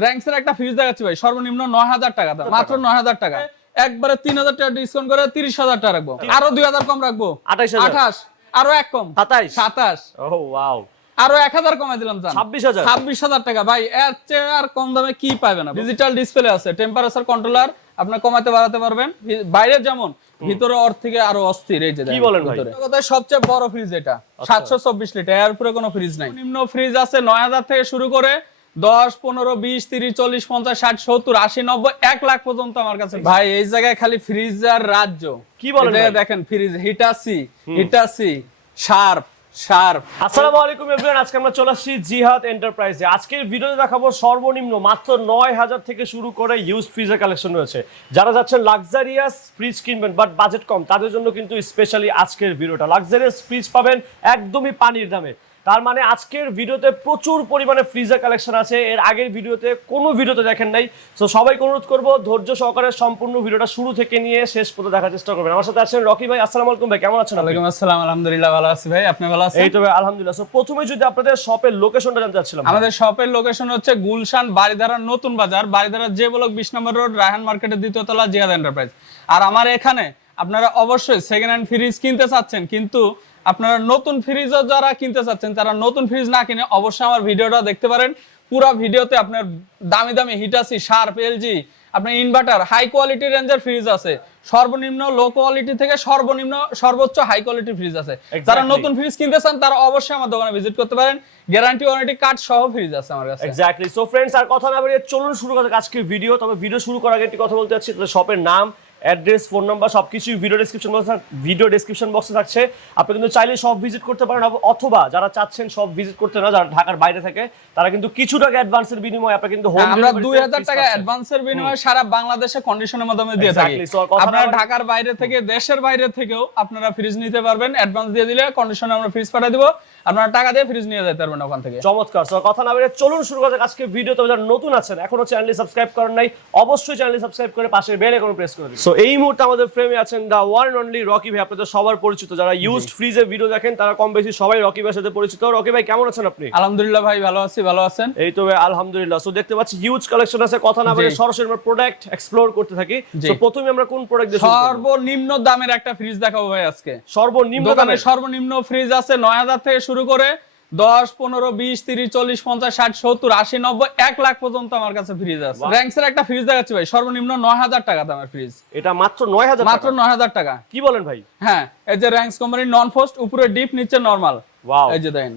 র‍্যাঙ্কসের একটা ফ্রিজ দেখাচ্ছি ভাই, সর্বনিম্ন ৯০০০ টাকা দাম, মাত্র ৯০০০ টাকা। একবারে ৩০০০ টাকা ডিসকাউন্ট করে ৩০০০০ টাকা রাখবো, আরো ২০০০ কম রাখবো, ২৮ আরো এক কম ২৭। ও ওয়াও, আরো ১০০০ কমাই দিলাম জান, ২৬০০০ টাকা। ভাই এর চেয়ে আর কম দামে কি পাবেন? ডিজিটাল ডিসপ্লে আছে, টেম্পারেচার কন্ট্রোলার, আপনি কমাতে বাড়াতে পারবেন। বাইরে যেমন, ভিতরে ওর থেকে আরো অস্থির। এই যে কি বলেন ভাই, জগতের সবচেয়ে বড় ফ্রিজ এটা, ৭২৪ লিটার, এর উপরে কোনো ফ্রিজ নাই। নিম্ন ফ্রিজ আছে ৯০০০ থেকে শুরু করে ১০, ১৫, ২০, ৩০, ৪০, ৫০, ৬০, ৭০, ৮০, ৯০, ১ লাখ পর্যন্ত আমার কাছে। ভাই এই জায়গায় খালি ফ্রিজ আর রাজ্য। কি বলেন ভাই? দেখেন ফ্রিজ হিটাচি শার্প। আসসালামু আলাইকুম এভরিওয়ান, আজকে আমরা চলে আসছি জিহাদ এন্টারপ্রাইজে। আজকের ভিডিওতে দেখাবো সর্বনিম্ন মাত্র ৯০০০ থেকে শুরু করে ইউজড ফ্রিজের কালেকশন রয়েছে। যারা যাচ্ছেন লাক্সারিয়াস ফ্রিজ কিনবেন বাট বাজেট কম, তাদের জন্য কিন্তু স্পেশালি আজকের ভিডিওটা। লাক্সারিয়াস ফ্রিজ পাবেন একদমই পানির দামে। তার মানে আজকের ভিডিওতে প্রচুর পরিমাণে ফ্রিজের কালেকশন আছে, এর আগের ভিডিওতে কোনো ভিডিওতে দেখেন নাই। তো সবাইকে অনুরোধ করবো ধৈর্য সহকারে সম্পূর্ণ ভিডিওটা শুরু থেকে নিয়ে শেষ পর্যন্ত দেখার চেষ্টা করবেন। আমার সাথে আছেন রকি ভাই। আসসালামু আলাইকুম ভাই, কেমন আছেন? ওয়ালাইকুম আসসালাম, আলহামদুলিল্লাহ ভালো আছি ভাই, আপনি ভালো আছেন? এই তো ভাই আলহামদুলিল্লাহ। সো প্রথমে যদি আপনাদের শপের লোকেশনটা জানতে চাচ্ছিলাম। আমাদের শপের লোকেশন হচ্ছে গুলশান বারিধারা নতুন বাজার, বারিধারা যে ব্লক ২০ নম্বর রোড, রায়হান মার্কেটের দ্বিতীয় তলা, জিহাদ এন্টারপ্রাইজ। আর আমার এখানে আপনারা অবশ্যই সেকেন্ড হ্যান্ড ফ্রিজ কিনতে চাচ্ছেন, কিন্তু আপনারা নতুন ফ্রিজও যারা কিনতে চাচ্ছেন, তারা নতুন ফ্রিজ না কিনে অবশ্যই আমার ভিডিওটা দেখতে পারেন। পুরো ভিডিওতে আপনার দামি দামি হিটাচি, শার্প, এলজি, আপনার ইনভার্টার, হাই কোয়ালিটি রেঞ্জের ফ্রিজ আছে। সর্বনিম্ন লো কোয়ালিটি থেকে সর্বোচ্চ হাই কোয়ালিটি ফ্রিজ আছে। যারা নতুন ফ্রিজ কিনতে চান তারা অবশ্যই আমার দোকানে ভিজিট করতে পারেন। গ্যারান্টি ওয়ারেন্টি কার্ড সহ ফ্রিজ আছে আমার কাছে। এক্স্যাক্টলি। সো ফ্রেন্ডস, আর কথা না বাড়িয়ে চলুন শুরু করা যাক আজকের ভিডিও। তবে ভিডিও শুরু করার আগে একটি কথা বলতে চাচ্ছি, তাহলে শপের নাম, অ্যাড্রেস, ফোন নাম্বার সবকিছুই ভিডিও ডেসক্রিপশন বক্সে থাকছে। আপনি কিন্তু চাইলে সব ভিজিট করতে পারেন, অথবা যারা চাচ্ছেন সব ভিজিট করতে না, যারা ঢাকার বাইরে থাকে, তারা কিন্তু কিছু টাকা অ্যাডভান্সের বিনিময়ে আপনি কিন্তু হোম আমরা ২০০০ টাকা অ্যাডভান্সের বিনিময়ে সারা বাংলাদেশে কন্ডিশনের মাধ্যমে দিয়ে থাকি। আপনারা ঢাকার বাইরে থেকে, দেশের বাইরে থেকেও আপনারা ফ্রিজ নিতে পারবেন। অ্যাডভান্স দিয়ে দিলে কন্ডিশনে আমরা ফ্রিজ পাঠিয়ে দিব, আপনারা টাকা দিয়ে ফ্রিজ নিয়ে যেতে পারবেন ওখান থেকে। চমৎকার। সো কথা না বাড়িয়ে চলুন শুরু করা যাক আজকে ভিডিও। তবে যারা নতুন আছেন, এখনো চ্যানেলটি সাবস্ক্রাইব করেন নাই, অবশ্যই চ্যানেলটি সাবস্ক্রাইব করে পাশের বেল আইকন প্রেস করে দিন। সো এই মুহূর্তে আমাদের ফ্রেমে আছেন the one and only Rocky ভাই, আপনাদের সবার পরিচিত। যারা ইউজড ফ্রিজের ভিডিও দেখেন তারা কম বেশি সবাই রকি ভাইয়ের সাথে পরিচিত। রকি ভাই কেমন আছেন আপনি? আলহামদুলিল্লাহ ভাই ভালো আছি, ভালো আছেন? এই তো ভাই আলহামদুলিল্লাহ। সো দেখতে পাচ্ছি হিউজ কালেকশন আছে, কথা না বাড়িয়ে সরাসরি আমরা প্রোডাক্ট এক্সপ্লোর করতে থাকি। তো প্রথমে আমরা কোন প্রোডাক্ট দেখব? সর্বনিম্ন দামের একটা ফ্রিজ দেখাবো ভাই আজকে। সর্বনিম্ন দামের সর্বনিম্ন ফ্রিজ আছে ৯০০০ থেকে শুরু করে ১০, ১৫, ২০, ৩০, ৪০, ৫০, ৬০, ৭০, ৮০, ৯০, ১ লাখ পর্যন্ত আমার কাছে ফ্রিজ আছে। র‍্যাঙ্কসের একটা ফ্রিজ দেখাচ্ছি ভাই, সর্বনিম্ন ৯০০০ টাকা দামের ফ্রিজ। এটা মাত্র ৯০০০ মাত্র ৯০০০ টাকা। কি বলেন ভাই? হ্যাঁ, এই যে র‍্যাঙ্কস কোম্পানির নন ফ্রস্ট, উপরে ডিপ, নিচে নরমাল। ওয়াও, এই যে দেখেন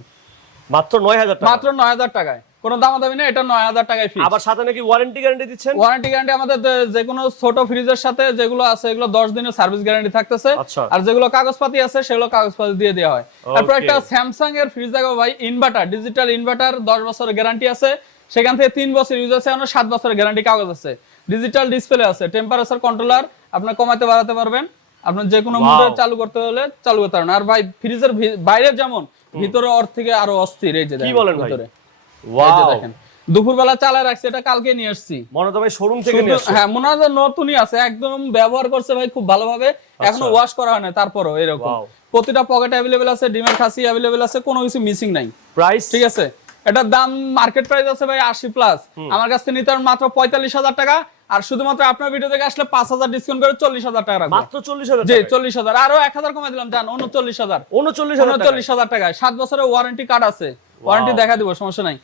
মাত্র ৯০০০ টাকা। মাত্র ৯০০০ টাকায়, কোনো দামাদামি না, এটা ৯০০০ টাকায় ফ্রিজ। আবার সাথে নাকি ওয়ারেন্টি গ্যারান্টি দিচ্ছেন? ওয়ারেন্টি গ্যারান্টি আমাদের যে কোনো ছোট ফ্রিজের সাথে যেগুলো আছে এগুলো 10 দিনের সার্ভিস গ্যারান্টি থাকতেছে। আর যেগুলো কাগজপাতি আছে সেগুলো কাগজপাতি দিয়ে দেওয়া হয়। তারপর একটা স্যামসাং এর ফ্রিজ দেখাবো ভাই, ইনভার্টার, ডিজিটাল ইনভার্টার, 10 বছরের গ্যারান্টি আছে। সেখান থেকে 3 বছর ইউজ আছে, 7 বছরের গ্যারান্টি কাগজ আছে। ডিজিটাল ডিসপ্লে আছে, টেম্পারেচার কন্ট্রোলার, আপনি কমাতে বাড়াতে পারবেন। আপনার যে কোনো মোডে চালু করতে হলে চালু করতে পারেন। আর ভাই ফ্রিজের বাইরে যেমন, ভিতরে ওর থেকে আরো অস্থির। এই যে কি বলেন ভাই, ওয়াও, দেখেন দুপুরবেলা চালায় রাখছি, এটা কালকে নিয়ে আসছি। মনে তো ভাই শোরুম থেকে নিয়ে আসছে। হ্যাঁ, মনে হয় নতুনই আছে, একদম ব্যবহার করছে ভাই খুব ভালোভাবে, এখনো ওয়াশ করা হয় না। তারপরও এরকম প্রতিটা পকেট अवेलेबल আছে, ডিমের খাসি अवेलेबल আছে, কোনো কিছু মিসিং নাই। প্রাইস ঠিক আছে, এটার দাম মার্কেট প্রাইস আছে ভাই 80 প্লাস। আমার কাছ থেকে নিতে মাত্র ৪৫০০০ টাকা। আর শুধুমাত্র আপনার ভিডিও থেকে আসলে ৫০০০ ডিসকাউন্ট করে ৪০০০০ টাকা রাখবো। মাত্র ৪০০০০? জি ৪০০০০, আরো ১০০০ কমাই দিলাম জান, ৩৯০০০ টাকায়। ৭ বছরের ওয়ারেন্টি কার্ড আছে, ওয়ারেন্টি দেখা দিব, সমস্যা নাই।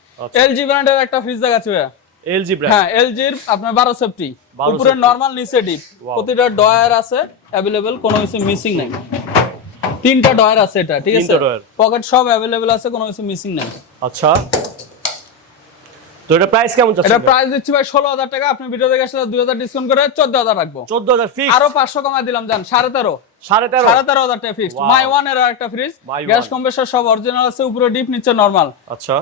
এলজি ব্র্যান্ডের একটা ফ্রিজ দেখাচ্ছি ভাই। LG brand? হ্যাঁ, এলজির আপনার 12 সেফটি, উপরে নরমাল, নিচে ডিপ, প্রতিটা ডয়ার আছে अवेलेबल, কোনো কিছু মিসিং নাই। 3টা ডয়ার আছে এটা, ঠিক আছে, পকেট সব अवेलेबल আছে, কোনো কিছু মিসিং নাই। আচ্ছা, তো এটা প্রাইস কেমন যাচ্ছে? এটা প্রাইস দিচ্ছি ভাই ১৬০০০ টাকা। আপনি ভিডিও দেখে আসলে ২০০০ ডিসকাউন্ট করে ১৪০০০ রাখবো। ১৪০০০ ফিক্স, আরো ৫০০ কমাই দিলাম জান, ১৩৫০০ টাকা ফিক্সড। মাই ওয়ান এর একটা ফ্রিজ, গ্যাস কম্প্রেসর সব অরিজিনাল আছে, উপরে ডিপ, নিচে নরমাল। আচ্ছা,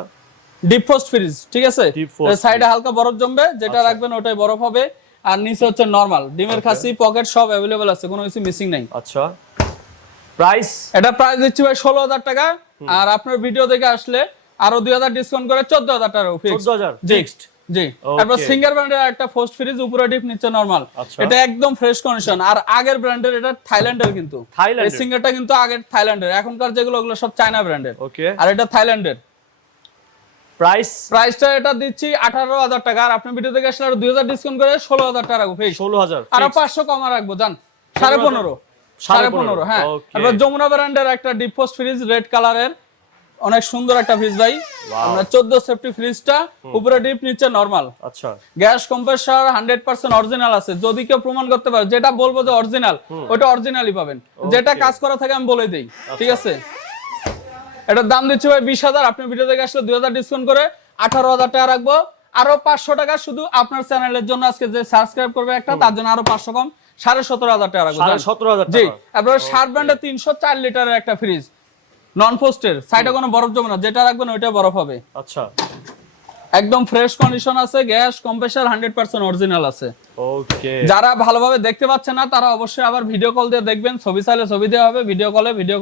ডিপ ফ্রস্ট ফ্রিজ, ঠিক আছে, সাইডে হালকা বরফ জমবে, যেটা রাখবেন ওটাই বরফ হবে। আর নিচে হচ্ছে নরমাল, ডিমের খাসি, পকেট সব अवेलेबल আছে, কোনো কিছু মিসিং নাই। আচ্ছা, প্রাইস? এটা প্রাইস দিচ্ছি ভাই ১৬০০০ টাকা। আর আপনার ভিডিও দেখে আসলে আরো ২০০০ ডিসকাউন্ট করে ১৪০০০ টাকা ফিক্সড। ১৪০০০ ফিক্সড, জি। তারপর সিঙ্গার ব্র্যান্ডের একটা ফ্রস্ট ফ্রিজ, উপরে ডিপ, নিচে নরমাল। এটা একদম ফ্রেশ কন্ডিশন। আর আগের ব্র্যান্ডের, এটা থাইল্যান্ডের, কিন্তু এই সিঙ্গারটা কিন্তু আগের থাইল্যান্ডের, এখনকার যেগুলো ওগুলো সব চায়না ব্র্যান্ডের। ওকে, আর এটা থাইল্যান্ডের। প্রাইসটা এটা দিচ্ছি 18,000 টাকা, আর আপনি ভিডিও থেকে আসলে আরো 2,000 ডিসকাউন্ট করে 16,000 টাকা রাখবো। 16,000 আরো 500 কম রাখবো, জান 15,500। 15,500 হ্যাঁ। তারপর যমুনা ব্র্যান্ডের একটা ডিপ ফ্রস্ট ফ্রিজ রেড কালারের, অনেক সুন্দর একটা ফ্রিজ ভাই। আমরা 14 সেফটি ফ্রিজটা, উপরে ডিপ নিচে নরমাল। আচ্ছা, গ্যাস কম্প্রেসর 100% অরিজিনাল আছে। যদি কেউ প্রমাণ করতে পারে যেটা বলবো যে অরিজিনাল, ওটা অরিজিনালই পাবেন। যেটা কাজ করা থাকে আমি বলে দেই, ঠিক আছে। এটার দাম দিচ্ছি ভাই 20,000, আপনি ভিডিও থেকে আসলে 2,000 ডিসকাউন্ট করে 18,000 টাকা রাখবো। আরো 500 টাকা শুধু আপনার চ্যানেলের জন্য, আজকে যে সাবস্ক্রাইব করবে একটা, তার জন্য আরো 500 কম, 17,500 টাকা রাখবো। 17,500 জি। তারপর শার্প ব্র্যান্ডের 304 লিটারের একটা ফ্রিজ, নন ফ্রস্টের, সাইডে কোনো বরফ জমে না, যেটা রাখবেন ওইটা বরফ হবে। আচ্ছা, একদম ফ্রেশ কন্ডিশন আছে, গ্যাস কম্প্রেসর 100% অরিজিনাল আছে। ওকে। যারা ভালোভাবে দেখতে পাচ্ছে না তারা অবশ্যই আবার ভিডিও কল দিয়ে দেখবেন, ছবি চাইলে ছবি দেওয়া হবে, ভিডিও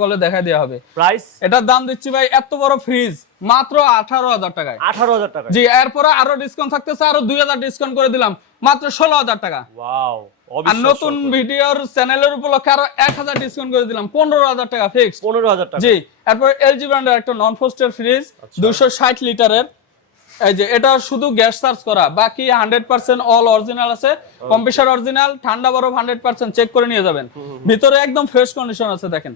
কলে দেখা দেওয়া হবে। প্রাইস এটার দাম দিচ্ছি ভাই এত বড় ফ্রিজ মাত্র 18,000 টাকায়। 18,000 টাকা। জি, এরপরে আরো ডিসকাউন্ট থাকতেছে, আরো 2,000 ডিসকাউন্ট করে দিলাম মাত্র 16,000 টাকা। ওয়াও, আর নতুন ভিডিওর চ্যানেলের উপলক্ষে আরো 1,000 ডিসকাউন্ট করে দিলাম, 15,000 টাকা ফিক্স। 15,000 টাকা। জি। এরপর এলজি ব্র্যান্ডের একটা নন ফ্রস্টের ফ্রিজ 260 লিটারের, এই যে এটা শুধু গ্যাস চার্জ করা, বাকি 100% অল অরিজিনাল আছে। কম্প্রেসর অরিজিনাল, ঠান্ডা বরফ 100% চেক করে নিয়ে যাবেন। ভিতরে একদম ফ্রেশ কন্ডিশন আছে, দেখেন।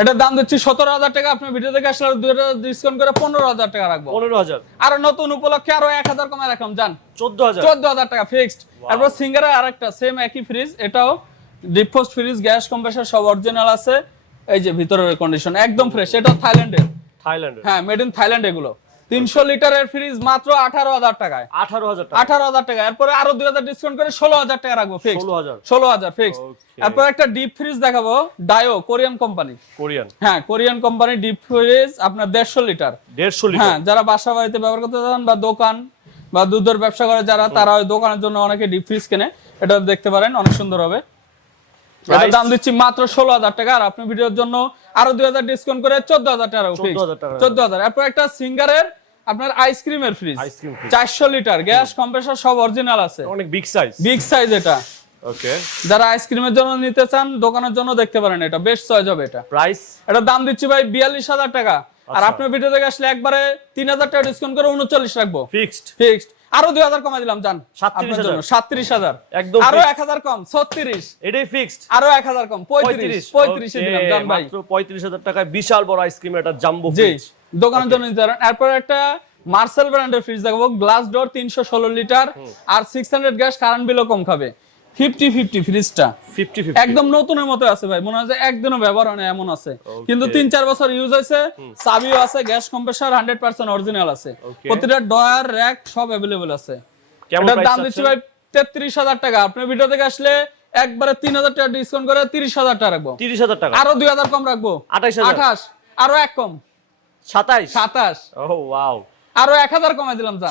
এটার দাম দিচ্ছি 17,000 টাকা, আপনি ভিডিও থেকে আসলে 2,000 ডিসকাউন্ট করে 15,000 টাকা রাখবো। 15,000। আর নতুন উপলক্ষে আরো 1,000 কমায় রাখলাম, জান 14,000। 14,000 টাকা ফিক্সড। তারপর সিঙ্গারের আরেকটা সেম একই ফ্রিজ, এটাও deep frost fridge, gas compressor সব অরিজিনাল আছে। এই যে ভিতরের কন্ডিশন একদম ফ্রেশ, এটা থাইল্যান্ডের। হ্যাঁ, মেড ইন থাইল্যান্ড এগুলো। 300 লিটারের ফ্রিজ মাত্র 18,000 টাকায়। 18,000 টাকা। 18,000 টাকা। এরপরে আরো 2,000 ডিসকাউন্ট করে 16,000 টাকা রাখবো ফিক্সড। 16,000 ফিক্সড। এরপর একটা ডিপ ফ্রিজ দেখাবো, ডায়ো, কোরিয়ান কোম্পানি। হ্যাঁ, কোরিয়ান কোম্পানি ডিপ ফ্রিজ, আপনার 150 লিটার। 150 লিটার। হ্যাঁ, যারা বাসা বাড়িতে ব্যবহার করতে চান বা দোকান বা দুধের ব্যবসা করে যারা, তারা ওই দোকানের জন্য অনেকে ডিপ ফ্রিজ কেনে, এটা দেখতে পারেন, অনেক সুন্দর হবে। এটার দাম দিচ্ছি মাত্র 16,000 টাকা, আর আপনি ভিডিওর জন্য আরো 2,000 ডিসকাউন্ট করে 14,000 টাকা রাখবো ফিক্সড। 14,000। এরপর একটা সিঙ্গারের আপনার আইসক্রিমের ফ্রিজ 400 লিটার, গ্যাস কম্প্রেসর সব অরিজিনাল আছে। অনেক বিগ সাইজ। বিগ সাইজ এটা। ওকে। যারা আইসক্রিমের জন্য নিতে চান, দোকানের জন্য দেখতে পারেন, এটা বেস্ট চয়েস হবে। এটা প্রাইস, এটার দাম দিচ্ছি ভাই 42,000 টাকা, আর আপনার ভিডিও থেকে আসলে একবারে 3,000 টাকা ডিসকাউন্ট করে 39 রাখবো ফিক্সড। আরো 2,000 কমাই দিলাম, জান 37,000। একদম আরো 1,000 কম 36, এটাই ফিক্সড। আরো 1,000 কম 35 এ দিলাম, জান ভাই। মাত্র 35,000 টাকায় বিশাল বড় আইসক্রিমের একটা জাম্বো জি, ফ্রিজ দোকানের জন্য নিতে পারেন। এরপর একটা মার্সেল ব্র্যান্ডের ফ্রিজ দেখাবো, গ্লাস ডোর, 316 লিটার, আর 600 গ্যাস, কারেন্ট বিলও কম খাবে। 50-50 ফ্রিজটা 50-50 একদম নতুনের মতো আছে ভাই, মনে হয় যে একদিনও ব্যবহার হয় না এমন আছে, কিন্তু 3-4 বছর ইউজ হয়েছে। চাবিও আছে, গ্যাস কম্প্রেসর 100% অরিজিনাল আছে, প্রতিটা ডয়ার র্যাক সব अवेलेबल আছে। এটার দাম দিচ্ছি ভাই 33,000 টাকা, আপনি ভিডিও থেকে আসলে একবারে 3,000 টাকা ডিসকাউন্ট করে 30,000 টাকা রাখবো। 30,000 টাকা। আরো 2,000 কম রাখবো, 28,000। আরো এক কম, 27। ও ওয়াও, আরো 1,000 কমাই দিলাম, জান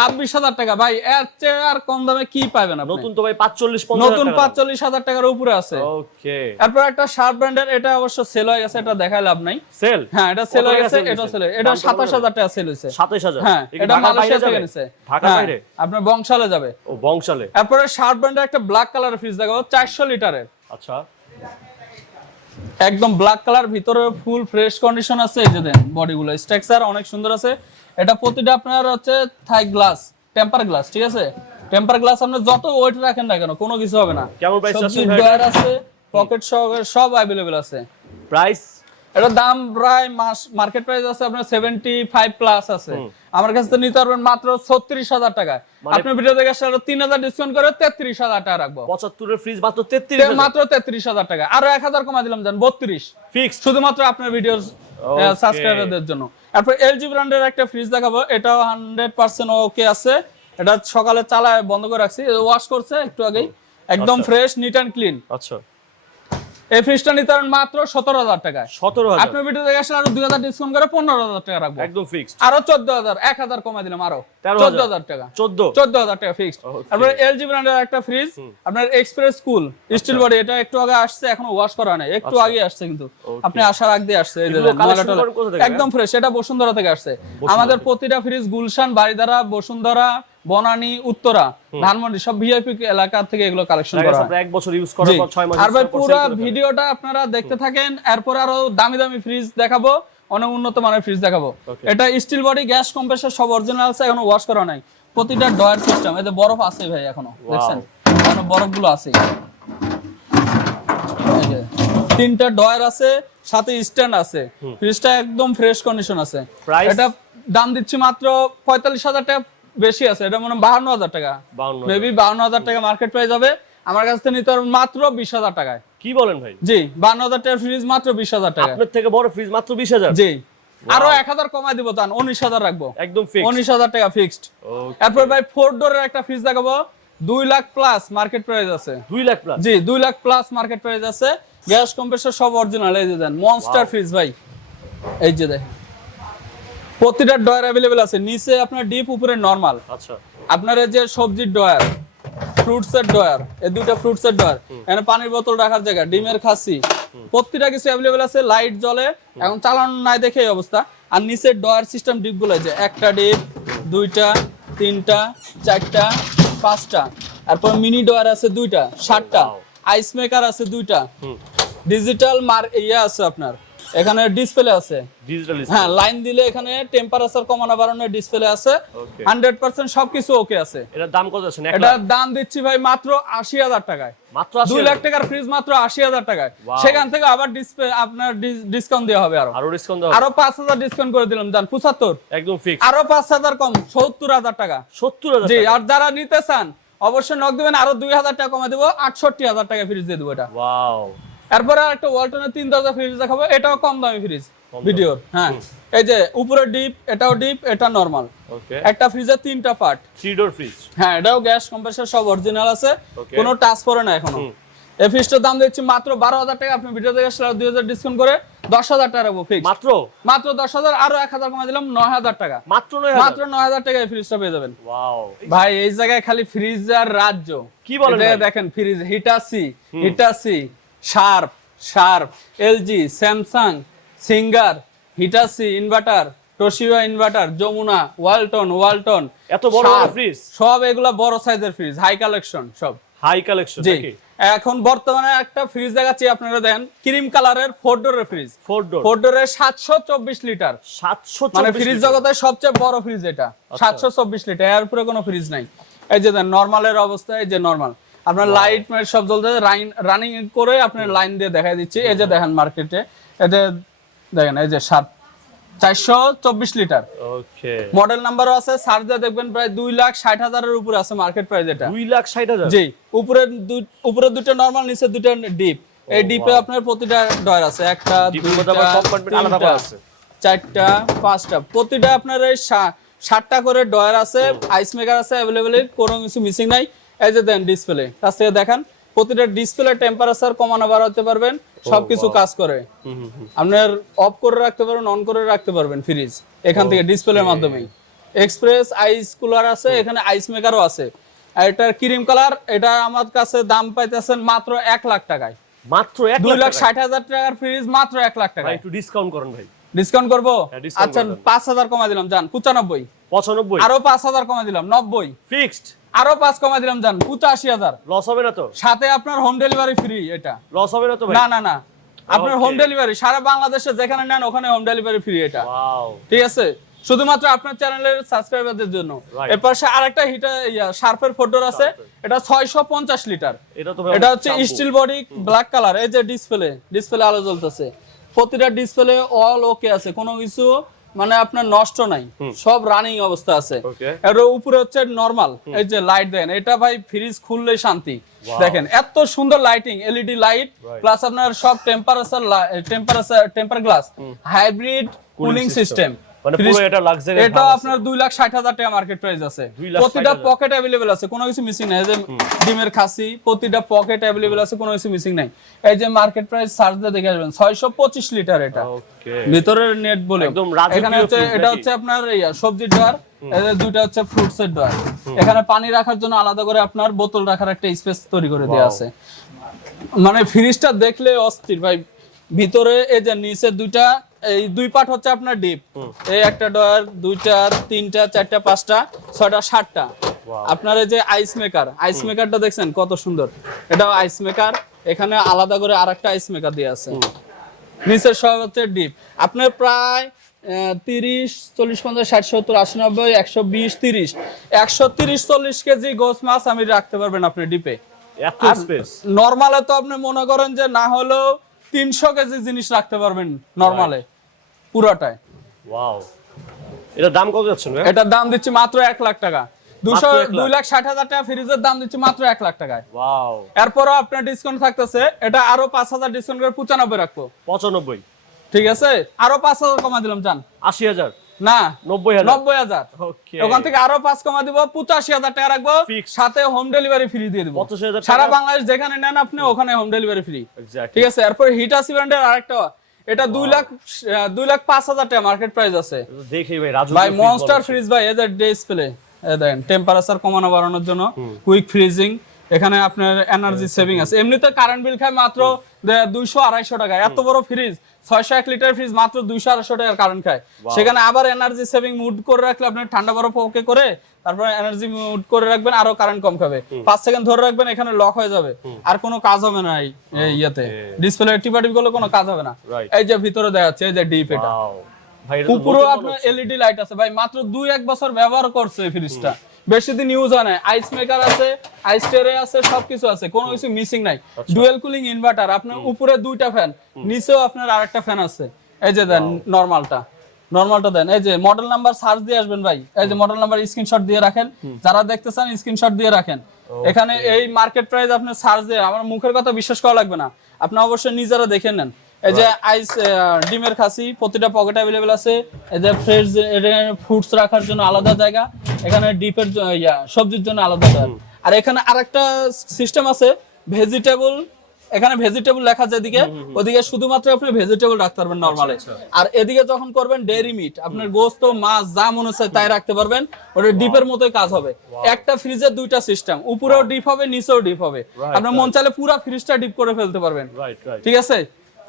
26,000 টাকা। ভাই এর চেয়ে আর কম দামে কি পাবেন আপনি? নতুন তো ভাই 45-50,000 নতুন 45,000 টাকার উপরে আছে। ওকে। এরপর একটা শার্প ব্র্যান্ডের, এটা অবশ্য সেল হয়ে গেছে, এটা দেখাই লাভ নাই। সেল? হ্যাঁ, এটা সেল হয়ে গেছে, এটা সেল, এটা 27,000 টাকা সেল হইছে। 27,000? হ্যাঁ, এটা মালয়েশিয়া থেকে নিছে। ঢাকার বাইরে? আপনার বংশালে যাবে। ও, বংশালে। এরপর শার্প ব্র্যান্ডের একটা ব্ল্যাক কালারের ফ্রিজ দেখাবো, 400 লিটারের। আচ্ছা, একদম ব্ল্যাক কালার, ভিতরে ফুল ফ্রেশ কন্ডিশন আছে। এই যে দেন বডিগুলো, স্ট্রাকচার অনেক সুন্দর আছে। এটা প্রতিটা আপনার হচ্ছে থাই গ্লাস, টেম্পার গ্লাস, ঠিক আছে। টেম্পার গ্লাস আপনি যত ওয়েট রাখেন না কেন কোনো কিছু হবে না। কেমন প্রাইস আছে? ডয়ার আছে, পকেট সব अवेलेबल আছে। প্রাইস, এটার দাম প্রায় মার্কেট প্রাইস আছে আপনার 75 প্লাস আছে। আমার কাছে তো নিতে পারবেন মাত্র 36,000 টাকা। আপনি ভিডিও দেখে আসলে 3,000 ডিসকাউন্ট করে 33,000 টাকা রাখবো। 75 এর ফ্রিজ মাত্র 33,000, মাত্র 33,000 টাকা। আরো 1,000 কমা দিলাম, জান 32 ফিক্স, শুধুমাত্র আপনার ভিডিওর সাবস্ক্রাইবারদের জন্য। তারপর এলজি ব্র্যান্ডের একটা ফ্রিজ দেখাবো, এটাও 100% ওকে আছে। এটা সকালে চালায় বন্ধ করে রাখছি, ওয়াশ করছে একটু আগেই, একদম ফ্রেশ, নিট এন্ড ক্লিন। আচ্ছা, এই ফ্রিজটা নিতে পারেন মাত্র 17,000 টাকায়। 17,000। আপনি ভিডিও দেখে আসলে আরো 2,000 ডিসকাউন্ট করে 15,000 টাকা রাখবো, একদম ফিক্সড। আরো 14,000, 1,000 কমাই দিলাম, আরো 14,000 টাকা। 14,000 টাকা ফিক্সড। তারপরে এলজি ব্র্যান্ডের একটা ফ্রিজ, আপনার এক্সপ্রেস কুল স্টিল বডি, এটা একটু আগে আসছে, এখনো ওয়াশ করা নাই, একটু আগে আসছে, কিন্তু আপনি আসার আগে দিয়ে আসছে। এই যে একদম ফ্রেশ, এটা বসুন্ধরা থেকে আসছে। আমাদের প্রতিটা ফ্রিজ গুলশান, বাড়িধারা, বসুন্ধরা, বনানী, উত্তরা, ধানমন্ডি সব ভিআইপি এলাকা থেকে এগুলো কালেকশন করা হয়। এক বছর ইউজ করার পর 6 মাস। আর ভাই পুরো ভিডিওটা আপনারা দেখতে থাকেন, এরপর আরো দামি দামি ফ্রিজ দেখাবো, অনেক উন্নত মানের ফ্রিজ দেখাবো। এটা স্টিল বডি, গ্যাস কম্প্রেসর সব অরিজিনাল আছে, এখনো ওয়াশ করা নাই। প্রতিটা ডয়ার সিস্টেম, এতে বরফ আছে ভাই, এখনো দেখছেন এখনো বরফগুলো আছে। এই যে 3টা ডয়ার আছে, সাথে স্ট্যান্ড আছে। ফ্রিজটা একদম ফ্রেশ কন্ডিশন আছে। এটা দাম দিচ্ছি মাত্র 45,000 টাকা, বেশি আছে, এটা মনে হয় 52,000 টাকা, মেবি 52,000 টাকা মার্কেট প্রাইস হবে। আমার কাছ থেকে নিতে পারবেন মাত্র 20,000 টাকায়। কি বলেন ভাই? জি, 52,000 টাকার ফ্রিজ মাত্র 20,000 টাকা। আপনার থেকে বড় ফ্রিজ মাত্র 20,000? জি, আরো 1,000 কমাই দিব, তান 19,000 রাখবো, একদম ফিক্সড 19,000 টাকা ফিক্সড। এরপর ভাই 4 ডোরের একটা ফ্রিজ দেখাবো, 2 লাখ প্লাস মার্কেট প্রাইস আছে। 2 লাখ প্লাস? জি, 2 লাখ প্লাস মার্কেট প্রাইস আছে। গ্যাস কম্প্রেসর সব অরিজিনাল। এই যে দেন মনস্টার ফ্রিজ ভাই, এই যে দেখেন প্রতিটা ডয়ার अवेलेबल আছে, নিচে আপনার ডিপ, উপরে নরমাল। আচ্ছা, আপনার এই যে সবজির ডয়ার, ফ্রুটসের ডয়ার, এই দুইটা ফ্রুটসের ডয়ার, এখানে পানির বোতল রাখার জায়গা, ডিমের খাসি, প্রতিটা কিছু अवेलेबल আছে। লাইট জ্বলে, এখন চালানো নাই দেখে এই অবস্থা। আর নিচের ডয়ার সিস্টেম ডিপগুলো, যে একটা ডিপ, 2টা, 3টা, 4টা, 5টা, তারপর মিনি ডয়ার আছে 2টা, 7টা, আইস মেকার আছে 2টা, ডিজিটাল আছে আপনার এখানে, ডিসপ্লে আছে ডিজিটাল। হ্যাঁ, লাইন দিলে এখানে টেম্পারেচার কমানো বাড়ানোর ডিসপ্লে আছে। 100% সবকিছু ওকে আছে। এটার দাম কত আছে? এটার দাম দিচ্ছি ভাই মাত্র 80,000 টাকায়। মাত্র 2 লাখ টাকার ফ্রিজ মাত্র 80,000 টাকায়। সেখান থেকে আবার আপনার ডিসকাউন্ট দেওয়া হবে, আরো ডিসকাউন্ট দেওয়া, আরো 5,000 ডিসকাউন্ট করে দিলাম, জান 75, একদম ফিক্স। আরো 5,000 কম, 70,000 টাকা। 70,000? জি, আর যারা নিতে চান অবশ্যই নক দিবেন, আরো 2,000 টাকা কমে দেবো, 68,000 টাকা ফ্রিজ দিয়ে দেবো এটা। ওয়াও। এরপরে একটা ওয়ালটনের 3 দরজা ফ্রিজ দেখাবো, এটাও কম দামি ফ্রিজ ভিডিওর। হ্যাঁ, এই যে উপরে ডিপ, এটাও ডিপ, এটা নরমাল। ওকে, একটা ফ্রিজের 3টা পার্ট, 3 ডোর ফ্রিজ। হ্যাঁ, এটাও গ্যাস কম্প্রেসর সব অরিজিনাল আছে, কোনো টাচ পড়ে না এখনো। এই ফ্রিজটার দাম দিচ্ছি মাত্র 12,000 টাকা। আপনি ভিডিও দেখে আসলে 2,000 ডিসকাউন্ট করে 10,000 টাকা রাখবো ফিক্স। মাত্র 10,000, আরো 1,000 কমাই দিলাম, 9,000 টাকা। মাত্র 9,000 টাকা এই ফ্রিজটা পেয়ে যাবেন। ওয়াও ভাই, এই জায়গায় খালি ফ্রিজ আর রাজ্য, কি বলেন? দেখেন fridge, Hitachi, Sharp, LG, Samsung, Singer, Hitachi inverter, Toshiba inverter, Jamuna, Walton, এত বড় বড় ফ্রিজ সব, এগুলা বড় সাইজের ফ্রিজ, হাই কালেকশন সব, হাই কালেকশন। জি, এখন বর্তমানে একটা ফ্রিজ দেখাচ্ছি আপনারা, দেন ক্রিম কালারের 4 ডোরের ফ্রিজ, 4 ডোরের 724 লিটার, 724, মানে ফ্রিজ জগতের সবচেয়ে বড় ফ্রিজ এটা। 724 লিটার, এর উপরে কোনো ফ্রিজ নাই। এই যে দেন নরমালের অবস্থা, এই যে নরমাল, আপনার লাইট সব জ্বলতে, রানিং করে আপনার লাইন দিয়ে দেখাই দিচ্ছি। এই যে দেখেন মার্কেটে, এতে দেখেন এই যে 424 লিটার। ওকে, মডেল নাম্বারও আছে, সার্চ দিয়ে দেখবেন প্রায় 2,60,000 এর উপরে আছে মার্কেট প্রাইস এটা। 2,60,000? জি, উপরে দুটো নরমাল, নিচে দুটো ডিপ। এই ডিপে আপনার প্রতিটা ডয়ার আছে, একটা, 2টা, 4টা, 5টা, প্রতিটা আপনার এই 7টা করে ডয়ার আছে, আইস মেকার আছে अवेलेबल, কোনো কিছু মিসিং নাই। এই যে দেন ডিসপ্লে, কাছ থেকে দেখেন প্রতিটা ডিসপ্লে টেম্পারেচার কমানো বাড়াতে পারবেন, সবকিছু কাজ করে। আপনার অফ করে রাখতে পারবেন, অন করে রাখতে পারবেন ফ্রিজ এখান থেকে ডিসপ্লের মাধ্যমেই। এক্সপ্রেস আইস কুলার আছে, এখানে আইস মেকারও আছে। আর এটার ক্রিম কালার, এটা আমার কাছে দাম পাইতেছেন মাত্র 1 লাখ টাকায়। মাত্র 2,60,000 টাকার ফ্রিজ মাত্র 1 লাখ টাকা। একটু ডিসকাউন্ট করেন ভাই। ডিসকাউন্ট করবো? আচ্ছা, 5,000 কমাই দিলাম, জান 95, আরো 5,000 কমাই দিলাম, 90 ফিক্সড, আরো 5 কমাই দিলাম, জান 85,000। লস হবে না তো? সাথে আপনার হোম ডেলিভারি ফ্রি। এটা লস হবে না তো ভাই? না, আপনার হোম ডেলিভারি সারা বাংলাদেশে যেখানে নেন ওখানে হোম ডেলিভারি ফ্রি এটা। ঠিক আছে, শুধুমাত্র আপনার চ্যানেলের সাবস্ক্রাইবারদের জন্য। এরপর আরেকটা শার্পের 4 ডোর আছে, এটা 650 লিটার। এটা হচ্ছে স্টিল বডি, ব্ল্যাক কালার। এই যে ডিসপ্লে আলো জ্বলতেছে, প্রতিটা ডিসপ্লে অল ওকে আছে, কোনো কিছু মানে আপনার নষ্ট নাই, সব রানিং অবস্থা আছে। এর উপরে হচ্ছে নরমাল, এই যে লাইট দেন, এটা ভাই ফ্রিজ খুললেই শান্তি। দেখেন এত সুন্দর লাইটিং, এলইডি লাইট, প্লাস আপনার সব temper glass, hybrid cooling system. এটা আপনার 2,60,000 টাকা মার্কেট প্রাইস আছে। প্রতিটা পকেট अवेलेबल আছে, কোনো কিছু মিসিং নাই। এই যে ডিমের খাসি, প্রতিটা পকেট अवेलेबल আছে, কোনো কিছু মিসিং নাই। এই যে মার্কেট প্রাইস সার্চ দিয়ে দেখে আসবেন, 625 লিটার এটা। ভিতরের নেট বলে এখানে হচ্ছে, এটা হচ্ছে আপনার সবজির ডয়ার, এই যে দুইটা হচ্ছে ফ্রুটসের ডয়ার। এখানে পানি রাখার জন্য আলাদা করে আপনার বোতল রাখার একটা স্পেস তৈরি করে দেওয়া আছে। মানে ফ্রিজটা দেখলে অস্থির ভাই। ভিতরে এই যে নিচে দুইটা, এই 2 পার্ট হচ্ছে আপনার ডিপ, এই একটা ডয়ার, 2টা, 3টা, 4টা, 5টা, 6টা, 7টা। আপনার এই যে আইস মেকারটা দেখছেন কত সুন্দর, এটাও আইস মেকার। এখানে আলাদা করে আরেকটা আইস মেকার দেয়া আছে। নিচের সব হচ্ছে ডিপ। আপনার প্রায় 30, 40, 50, 60, 70, 80, 90, 120, 30, 130, 40 কেজি গোস মাছ আমি রাখতে পারবেন আপনি ডিপে। এত স্পেস নরমালে তো আপনি মনে করেন যে না হলেও 300 কেজি জিনিস রাখতে পারবেন নরমালে পুরোটায়। ওয়াও, এটার দাম কত যাচ্ছে ভাই? এটার দাম দিচ্ছি মাত্র 1 লাখ টাকা। 2,60,000 টাকা ফ্রিজের দাম দিচ্ছি মাত্র 1 লাখ টাকায়। ওয়াও, এরপরও আপনার ডিসকাউন্ট থাকতেছে, এটা আরো 5,000 ডিসকাউন্ট করে 95 রাখবো। 95, ঠিক আছে, আরো 5,000 কমা দিলাম জান। 80,000 না 90,000, 90,000। ওকে, ওখান থেকে আরো 5 কমা দিব, 85,000 টাকা রাখবো, Fixed। সাথে হোম ডেলিভারি ফ্রি দিয়ে দিব। 85,000 টাকা সারা বাংলাদেশ যেখানে নেন আপনি ওখানে হোম ডেলিভারি ফ্রি। এক্স্যাক্টলি। ঠিক আছে, এরপর হিটাসি ব্র্যান্ডের আরেকটা, এটা 2,05,000 টাকা মার্কেট প্রাইস আছে দেখি ভাই, রাজু ভাই। মনস্টার ফ্রিজ ভাই, এদের ডিসপ্লে দেখেন, টেম্পারেচার কমানো বাড়ানোর জন্য, কুইক ফ্রিজিং, এখানে আপনার এনার্জি সেভিং আছে। এমনিতে কারেন্ট বিল খায় মাত্র 200-250 টাকা। এত বড় ফ্রিজ, 601 লিটার ফ্রিজ মাত্র 200-250 টাকার কারেন্ট খায়। সেখানে আবার এনার্জি সেভিং মুড করে রাখলে আপনি ঠান্ডা বরফ ওকে করে তারপর এনার্জি মুড করে রাখবেন, আরো কারেন্ট কম খাবে। 5 সেকেন্ড ধরে রাখবেন, এখানে লক হয়ে যাবে, আর কোনো কাজ হবে না। এই ইয়েতে ডিসপ্লে টিপাটিপ করলে কোনো কাজ হবে না। এই যে ভিতরে দেখা যাচ্ছে, এই যে ডিপ, এটা ভাই এটা উপরে আপনার এলইডি লাইট আছে ভাই। মাত্র 2-1 বছর ব্যবহার করছে এই ফ্রিজটা, বেশি দিন ইউজ হয় না। আইস মেকার আছে, আইস ট্রে আছে, সবকিছু আছে, কোনো কিছু মিসিং নাই। ডুয়াল কুলিং ইনভার্টার, আপনার উপরে 2টা ফ্যান, নিচেও আপনার আরেকটা ফ্যান আছে। এই যে দেন নরমালটা দেন। এই যে মডেল নাম্বার সার্চ দিয়ে আসবেন ভাই, এই যে মডেল নাম্বার স্ক্রিনশট দিয়ে রাখেন, যারা দেখতে চান স্ক্রিনশট দিয়ে রাখেন। এখানে এই মার্কেট প্রাইস আপনি সার্চ দিয়ে, আমার মুখের কথা বিশ্বাস করা লাগবে না, আপনি অবশ্যই নিজেরা দেখে নেন। এই যে আইস ডিমের খাসি প্রতিটা পকেট अवेलेबल আছে। এই যে ফ্রেশ ফ্রুটস রাখার জন্য আলাদা জায়গা, এখানে ডিপের সবজির জন্য আলাদা জায়গা। আর এখানে আরেকটা সিস্টেম আছে ভেজিটেবল, এখানে ভেজিটেবল লেখা যেদিকে, ওদিকে শুধুমাত্র আপনি ভেজিটেবল রাখতে পারবেন নরমালে। আর এদিকে যখন করবেন ডেইরি মিট, আপনার গোশত মাছ যা মনে চায় তাই রাখতে পারবেন, ওটা ডিপের মতোই কাজ হবে। একটা ফ্রিজের 2টা সিস্টেম, উপরেও ডিপ হবে, নিচেও ডিপ হবে। আপনার মন চাইলে পুরো ফ্রিজটা ডিপ করে ফেলতে পারবেন। ঠিক আছে,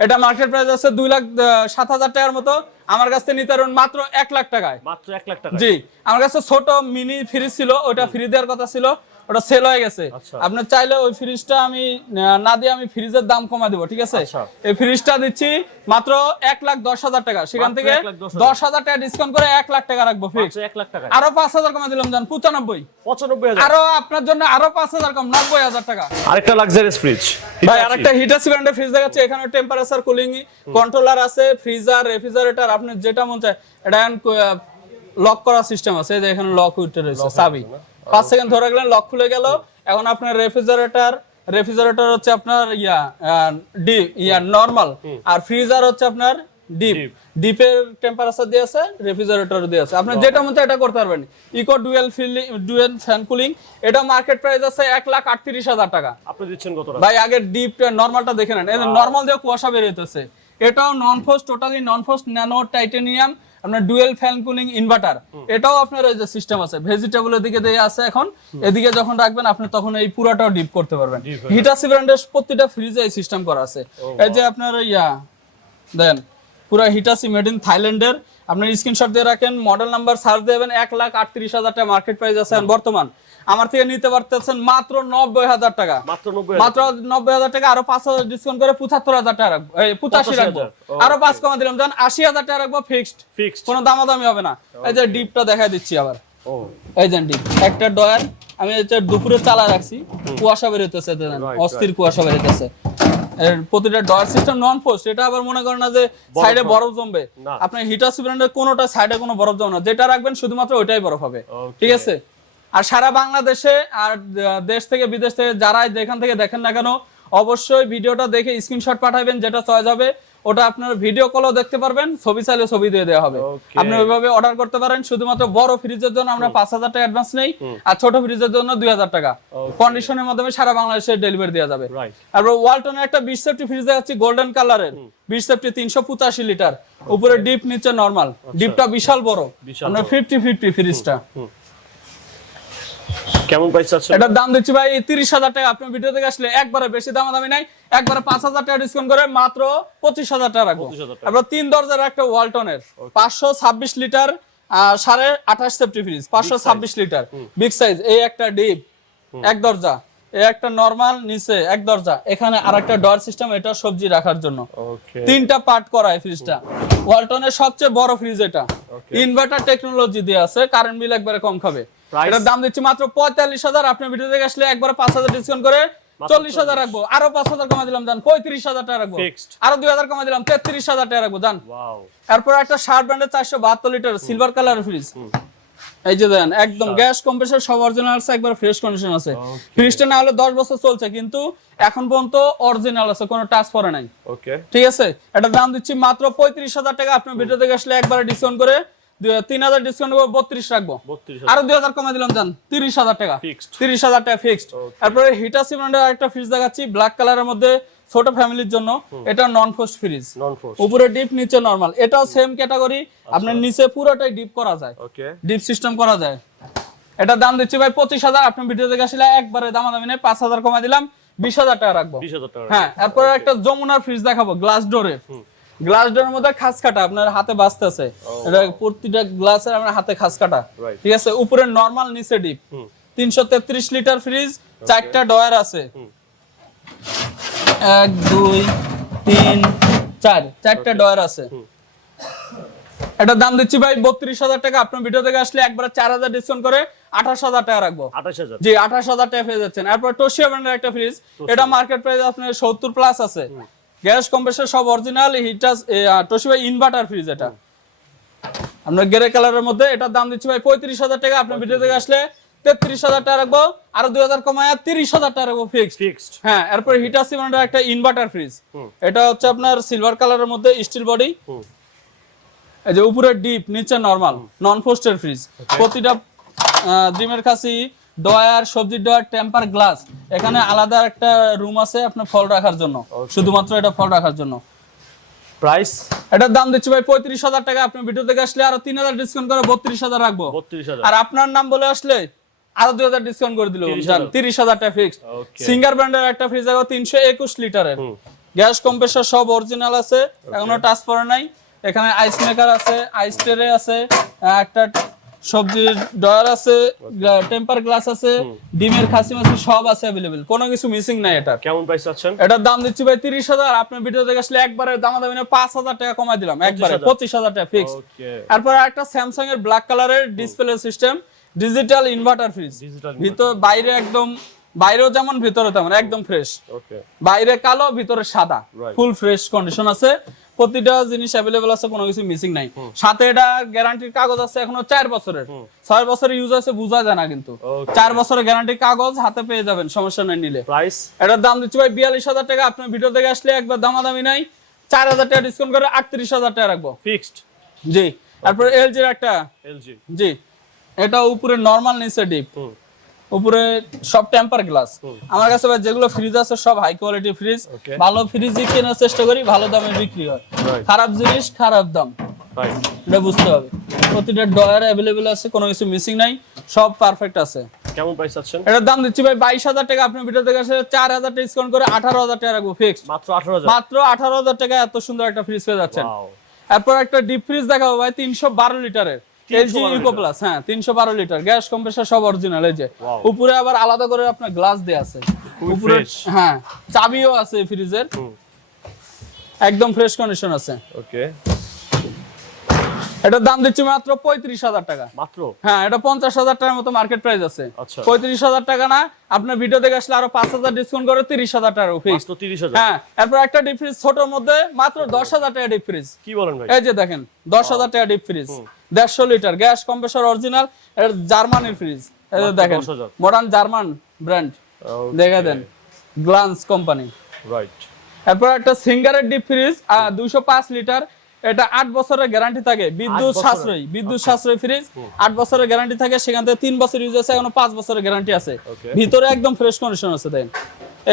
এটা মার্কেট প্রাইস আছে 2,07,000 টাকার মতো। আমার কাছে নিতে পারবেন মাত্র 1 লাখ টাকায়। মাত্র 1 লাখ টাকা? জি, আমার কাছে ছোট মিনি ফ্রিজ ছিল, ওটা ফ্রি দেওয়ার কথা ছিল, ওটা সেল হয়ে গেছে। আপনি চাইলে ওই ফ্রিজটা আমি না দিয়ে আমি ফ্রিজের দাম কমা দেবো। ঠিক আছে, এই ফ্রিজটা দিচ্ছি মাত্র 1,10,000 টাকা, সেখান থেকে 10,000 টাকা ডিসকাউন্ট করে 1 লাখ টাকা রাখবো ফিক্স। 1 লাখ টাকা, আরো 5,000 কমা দিলাম জান, 95,000। আরো আপনার জন্য আরো 5,000 কম, 90,000 টাকা। আরেকটা লাক্সারিয়াস ফ্রিজ ভাই, আরেকটা হিটাসি ব্র্যান্ডের ফ্রিজ দেখাচ্ছি। এখানে টেম্পারেচার কুলিং কন্ট্রোলার আছে, ফ্রিজার, রেফ্রিজারেটর, আপনি যেটা মন চায় এটা লক করার সিস্টেম আছে। এই যে এখানে লক উইটে রয়েছে, চাবি 5 সেকেন্ড ধরে রাখলেন লক খুলে গেল। এখন আপনার রেফ্রিজারেটর হচ্ছে আপনার নরমাল, আর ফ্রিজার হচ্ছে আপনার ডিপের টেম্পারেচার দিয়ে আছে, রেফ্রিজারেটর দিয়ে আছে। আপনি যেটা মন চায় এটা করতে পারবেন। ইকো ডুয়াল ফ্যান কুলিং, এটা মার্কেট প্রাইস আছে 1,38,000 টাকা। আপনি দিচ্ছেন কত টাকা? ভাই আগে ডিপ নরমালটা দেখে নেন, এই নরমাল দিয়ে কুয়াশা বের হইতেছে। এটাও নন ফ্রস্ট, টোটালি নন ফ্রস্ট ন্যানো টাইটানিয়াম, আপনার ডুয়েল ফ্যান কুলিং ইনভার্টার। এটাও আপনার এই যে সিস্টেম আছে, ভেজিটেবলের দিকে দিয়ে আছে। এখন এদিকে যখন রাখবেন আপনি তখন এই পুরোটাও ডিপ করতে পারবেন। হিটাসি ব্র্যান্ডের প্রত্যেকটা ফ্রিজে এই সিস্টেম করা আছে। এই যে আপনার দেন পুরো হিটাসি মেড ইন থাইল্যান্ডের, আপনার স্ক্রিনশট দিয়ে রাখেন, মডেল নাম্বার সার্চ দেবেন। 1,38,000 টাকা মার্কেট প্রাইস আছে। বর্তমান আমার থেকে নিতে পারতেছেন মাত্র 90,000 টাকা। মাত্র 90,000 টাকা, আরো 5,000 ডিসকাউন্ট করে 75,000 টাকা রাখবো, 85 রাখবো, আরো 5 কমা দিলাম জান, 80,000 টাকা রাখবো ফিক্সড। কোনো দামাদামি হবে না। এই যে ডিপটা দেখাই দিচ্ছি আবার, এই যে ডিপ একটা ডয়ার আমি দুপুরে চালা রাখছি, কুয়াশা বেরোতেছে, অস্থির কুয়াশা বেরোতেছে। প্রতিটা ডয়ার সিস্টেম নন ফ্রস্ট। এটা আবার মনে করেন না যে সাইডে বরফ জমবে, আপনার হিটাসি ব্র্যান্ডের কোনোটা সাইডে কোনো বরফ জমবে না, যেটা রাখবেন শুধুমাত্র ওইটাই বরফ হবে। ঠিক আছে, আর সারা বাংলাদেশে আর দেশ থেকে বিদেশ থেকে যারাই যেখান থেকে দেখেন না কেন, অবশ্যই ভিডিওটা দেখে স্ক্রিনশট পাঠাবেন, যেটা চয়েস হবে ওটা আপনার ভিডিও কলও দেখতে পারবেন, ছবি চাইলে ছবি দিয়ে দেওয়া হবে। আপনি ওইভাবে অর্ডার করতে পারেন। শুধুমাত্র বড় ফ্রিজের জন্য আমরা 5,000 টাকা অ্যাডভান্স নেই, আর ছোট ফ্রিজের জন্য 2,000 টাকা কন্ডিশনের মাধ্যমে সারা বাংলাদেশে ডেলিভারি দেওয়া যাবে। আর ওয়ালটনের একটা 20 সেফটি ফ্রিজ দেখাচ্ছি, গোল্ডেন কালারের 20 সেফটি, 385 লিটার, উপরে ডিপ নিচে নরমাল। ডিপটা বিশাল বড়, আপনার 50-50 ফ্রিজটা। কেমন প্রাইস আছে? এটার দাম দিচ্ছি ভাই 30,000 টাকা। আপনি ভিডিও থেকে আসলে একবারে বেশি দামি নাই, একবারে 5,000 টাকা ডিসকাউন্ট করে মাত্র 25,000 টাকা রাখবো। আমরা 3 দরজার একটা ওয়ালটনের 526 litre 28.5 safety fridge, 526 litre big size, এই একটা ডিপ এক দরজা, এই একটা নরমাল, নিচে এক দরজা, এখানে আরেকটা ডয়ার সিস্টেম, এটা সবজি রাখার জন্য। ওকে, তিনটা পার্ট করা এই ফ্রিজটা। ওয়ালটনের সবচেয়ে বড় ফ্রিজ এটা, ইনভার্টার টেকনোলজি দিয়ে আছে, কারেন্ট বিল একবারে কম খাবে। এটার দাম দিচ্ছি মাত্র 45,000। আপনি ভিডিও দেখে আসলে একবারে 5,000 ডিসকাউন্ট করে 40,000 রাখবো, আরো 5,000 কমা দিলাম, জান 35,000 টাকা রাখবো, আরো 2,000 কমা দিলাম, 33,000 টাকা রাখবো, জান। এরপর একটা শার্প ব্র্যান্ডের 472 লিটার সিলভার কালার ফ্রিজ, এই যে দেন, একদম গ্যাস কম্প্রেসর সব অরিজিনাল আছে, একবার ফ্রেশ কন্ডিশন আছে। ফ্রিজটা না হলে 10 বছর চলছে, কিন্তু এখন পর্যন্ত অরিজিনাল আছে, কোনো টাচ পড়ে নাই। ওকে, ঠিক আছে, এটা দাম দিচ্ছি মাত্র 35,000 টাকা। আপনি ভিডিও দেখে আসলে একবারে ডিসকাউন্ট করে 3,000 ডিসকাউন্ট করে 32 রাখবো, আরো 2,000 কমে দিলাম, জান 30,000 টাকা, 30,000 টাকা ফিক্সড। তারপরে হিটাচি ব্র্যান্ডের একটা ফ্রিজ দেখাচ্ছি ব্ল্যাক কালারের মধ্যে, ছোট ফ্যামিলির জন্য। এটা নন ফোস্ট ফ্রিজ, উপরে ডিপ নিচে নরমাল। এটাও সেম ক্যাটাগরি, আপনার নিচে পুরোটাই ডিপ করা যায়, ডিপ সিস্টেম করা যায়। এটা দাম দিচ্ছি ভাই 25,000। আপনি ভিডিও দেখে আসলে একবারে দামাদামি নেই, 5,000 কমে দিলাম, 20,000 টাকা রাখবো। হ্যাঁ, এরপরে একটা যমুনার ফ্রিজ দেখাবো গ্লাস ডোরের। গ্লাস ডোরের মধ্যে খাস কাটা, আপনার হাতে বাজতেছে, এটা প্রতিটা গ্লাসের আপনার হাতে খাস কাটা। ঠিক আছে, উপরে নরমাল নিচে ডিপ, 333 লিটার ফ্রিজ, 4টা ডয়ার আছে, 1 2 3 4, 4টা ডয়ার আছে। এটার দাম দিচ্ছি ভাই 32,000 টাকা। আপনার ভিডিও থেকে আসলে একবারে 4,000 ডিসকাউন্ট করে 28,000 টাকা রাখবো। 28,000, জি 28,000 টাকা পেয়ে যাচ্ছেন। এরপর টোশিবা ব্র্যান্ডের একটা ফ্রিজ, এটা মার্কেট প্রাইস আপনার 70 প্লাস আছে, গ্যাস কম্প্রেসর সব অরিজিনাল, হিটাস টোশিবা ইনভার্টার ফ্রিজ। এটা আপনার গ্রে কালারের মধ্যে, এটার দাম দিচ্ছি ভাই 35,000 টাকা। আপনার ভিডিও থেকে আসলে 33,000 টাকা রাখবো, আরো 2,000 কমায় 30,000 টাকা রাখবো ফিক্সড। হ্যাঁ, এরপর হিটাচি ব্র্যান্ডের একটা ইনভার্টার ফ্রিজ, এটা হচ্ছে আপনার সিলভার কালারের মধ্যে, স্টিল বডি, এই যে উপরে ডিপ নিচে নরমাল, নন ফোস্টের ফ্রিজ। প্রতিটা ডিমের কাছে ডয়ার, সবজির ডয়ার, টেম্পার গ্লাস, এখানে আলাদা একটা রুম আছে আপনার ফল রাখার জন্য, শুধুমাত্র এটা ফল রাখার জন্য। প্রাইস এটার দাম দিচ্ছি ভাই 35,000 টাকা। আপনি ভিডিও থেকে আসলে আরো 3,000 ডিসকাউন্ট করে 32,000 রাখবো, 32,000, আর আপনার নাম বলে আসলে আরো 2,000 ডিসকাউন্ট করে দিল, 30,000 টাকা ফিক্সড। সিঙ্গার ব্র্যান্ডের একটা ফ্রিজ আছে 321 লিটারের, গ্যাস কম্প্রেসর সব অরিজিনাল আছে, এখনো টাচ পড়ে নাই। এখানে আইস মেকার আছে, আইস ট্রে আছে, একটা সবজির ডয়ার আছে, টেম্পার গ্লাস আছে, ডিমের খাসি মাছি সব আছে अवेलेबल, কোনো কিছু মিসিং নাই। এটা কেমন প্রাইস আছেন? এটার দাম দিচ্ছি ভাই 30,000। আপনি ভিডিও দেখে আসলে একবারে দামাদামি না 5,000 টাকা কমাই দিলাম, একবারে 25,000 টাকা ফিক্স। তারপর একটা স্যামসাং এর ব্ল্যাক কালারের display system digital inverter fridge, ভিতর বাইরে একদম, বাইরেও যেমন ভিতরে তেমন, একদম ফ্রেশ। বাইরে কালো, ভিতরে সাদা, ফুল ফ্রেশ কন্ডিশন আছে, প্রতিটা জিনিস अवेलेबल আছে, কোনো কিছু মিসিং নাই। সাথে এটা গ্যারান্টির কাগজ আছে এখনো 4 বছরের, 6 বছরের ইউজ আছে বোঝা যায় না, কিন্তু 4 বছরের গ্যারান্টির কাগজ হাতে পেয়ে যাবেন, সমস্যা নাই নিলে। প্রাইস এটার দাম দিচ্ছি ভাই 42,000 টাকা। আপনার ভিডিও থেকে আসলে একবার দামাদামি নাই, 4,000 টাকা ডিসকাউন্ট করে 38,000 টাকা রাখবো ফিক্সড। জি। তারপর এলজির একটা, এলজি, জি, এটা উপরে নরমাল নিচে ডিপ, উপরে সব টেম্পার গ্লাস। আমার কাছে ভাই যেগুলো ফ্রিজ আছে সব হাই কোয়ালিটি ফ্রিজ, ভালো ফ্রিজই কেনার চেষ্টা করি, ভালো দামে বিক্রি হয়, খারাপ জিনিস খারাপ দাম, এটা বুঝতে হবে। প্রতিটা ডয়ার अवेलेबल আছে, কোনো কিছু মিসিং নাই, সব পারফেক্ট আছে। কেমন প্রাইস আছেন? এটার দাম দিচ্ছি ভাই 22,000 টাকা। আপনি ভিডিও দেখে আসলে 4,000 টাকা ডিসকাউন্ট করে 18,000 টাকা রাখবো ফিক্সড, মাত্র 18,000, মাত্র 18,000 টাকা এত সুন্দর একটা ফ্রিজ পেয়ে যাচ্ছেন। এরপর একটা ডিপ ফ্রিজ দেখাবো ভাই 312 লিটারের, এলজি ইকো প্লাস। হ্যাঁ, 312 লিটার, গ্যাস কম্প্রেসর সব অরিজিনাল। এই যে উপরে আবার আলাদা করে আপনার গ্লাস দেয়া আছে, উপরে হ্যাঁ চাবিও আছে ফ্রিজের, একদম ফ্রেশ কন্ডিশন আছে। ওকে, এটার দাম দিচ্ছি মাত্র 35,000 টাকা মাত্র। হ্যাঁ, এটা 50,000 টাকার মতো মার্কেট প্রাইস আছে। 35,000 টাকা না, আপনার ভিডিও দেখে আসলে আরো 5,000 ডিসকাউন্ট করে 30,000 টাকা ফিক্সড, 30,000। হ্যাঁ, এরপর একটা ডিপ ফ্রিজ ছোটর মধ্যে মাত্র 10,000 টাকা ডিপ ফ্রিজ। কি বলেন ভাই? এই যে দেখেন 10,000 টাকা deep fridge, 150 litre, gas compressor original, এটা জার্মানির ফ্রিজ। এই যে দেখেন মডার্ন জার্মান ব্র্যান্ড, দেখে দেন গ্লান্স কোম্পানি, রাইট। এরপর একটা সিঙ্গারের ডিপ ফ্রিজ 205 লিটার, এটা 8 বছরের গ্যারান্টি থাকে, বিদ্যুৎ সাশ্রয়ী, বিদ্যুৎ সাশ্রয়ী ফ্রিজ, 8 বছরের গ্যারান্টি থাকে, সেখান থেকে 3 বছর ইউজ আছে, এখনো 5 বছরের গ্যারান্টি আছে। ভিতরে একদম ফ্রেশ কন্ডিশন আছে, দেখেন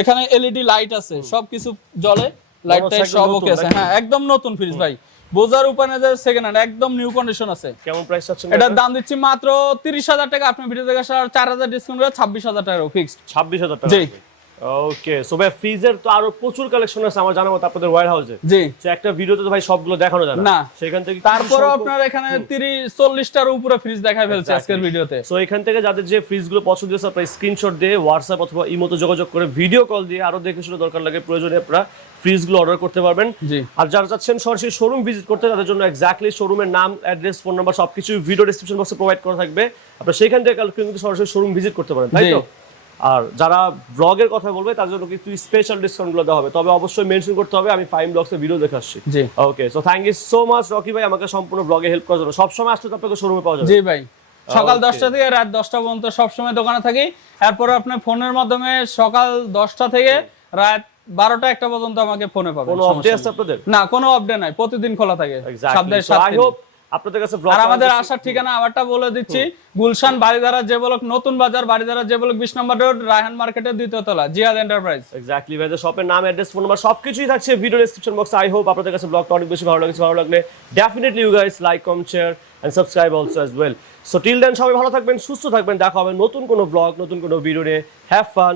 এখানে এলইডি লাইট আছে, সবকিছু জ্বলে, লাইট টাইট সব ওকে আছে। হ্যাঁ, একদম নতুন ফ্রিজ ভাই, বোঝার উপায় না যে সেকেন্ড হ্যান্ড, একদম নিউ কন্ডিশন আছে। কেমন প্রাইস আছে? এটার দাম দিচ্ছি মাত্র 30,000 টাকা। আপনি ভিডিও দেখে আসার 4,000 ডিসকাউন্ট করে 26,000 টাকা ফিক্সড, 26,000 টাকা। জি। ওকে সো ভাই ফ্রিজের তো আরো প্রচুর কালেকশন আছে আমার জানা মতো আপনাদের ওয়্যার হাউসে। জি, তো একটা ভিডিওতে তো ভাই সবগুলো দেখানো যায় না। সেখান থেকে তারপরে আপনার এখানে 30-40টার উপরে ফ্রিজ দেখাই ফেলছে আজকের ভিডিওতে। সো এখান থেকে যাদের যে ফ্রিজগুলো পছন্দ হয়েছে আপনারা স্ক্রিনশট দিয়ে হোয়াটসঅ্যাপ অথবা ইমোতে যোগাযোগ করে ভিডিও কল দিয়ে আরো দেখে শুনে দরকার লাগে প্রয়োজনে আপনারা ফ্রিজগুলো অর্ডার করতে পারবেন। জি, আর যারা চাচ্ছেন সরাসরি শোরুম ভিজিট করতে তাদের জন্য এক্স্যাক্টলি শোরুমের নাম, অ্যাড্রেস, ফোন নাম্বার সবকিছু ভিডিও ডেসক্রিপশন বক্সে প্রোভাইড করা থাকবে। আপনারা সেখান থেকে কিন্তু সরাসরি শোরুম ভিজিট করতে পারেন, তাই তো? আর যারা ব্লগের কথা বলবে তার জন্য কিন্তু স্পেশাল ডিসকাউন্টগুলো দেওয়া হবে, তবে অবশ্যই মেনশন করতে হবে আমি ফাইম ব্লগসে ভিডিও দেখে আসছি। জি, okay so thank you so much Rocky ভাই আমাকে সম্পূর্ণ ব্লগে হেল্প করার জন্য। সবসময় আসলে তো আপনাকে শোরুমে পাওয়া যাবে? জি ভাই, সকাল 10টা থেকে রাত 10টা পর্যন্ত সবসময় দোকানে থাকি। এরপর আপনি ফোনের মাধ্যমে সকাল 10টা থেকে রাত 12টা-1টা পর্যন্ত আমাকে ফোনে পাবেন। কোনো অফ ডে আছে আপনাদের? না, কোনো অফডে নাই, প্রতিদিন খোলা থাকে সপ্তাহে 7 আই দিন। হোপ আপনাদের কাছে আর আমাদের আসার ঠিকানা আবারটা বলে দিচ্ছি, গুলশান বারিধারা যে ব্লক নতুন বাজার, বারিধারা যে ব্লক 20 নম্বর রোড, রায়হান মার্কেটের 2য় তলা, জিহাদ এন্টারপ্রাইজ। এক্স্যাক্টলি ভাই শপের নাম, অ্যাড্রেস, ফোন নাম্বার সবকিছুই থাকছে ভিডিও ডেসক্রিপশন বক্সে। আই হোপ আপনাদের কাছে ব্লগটা অনেক বেশি ভালো লাগছে। ভালো লাগলে definitely you guys like, comment, share and subscribe also as well. So till then সবাই ভালো থাকবেন, সুস্থ থাকবেন, দেখা হবে নতুন কোনো ব্লগ, নতুন কোনো ভিডিও নিয়ে। Have fun.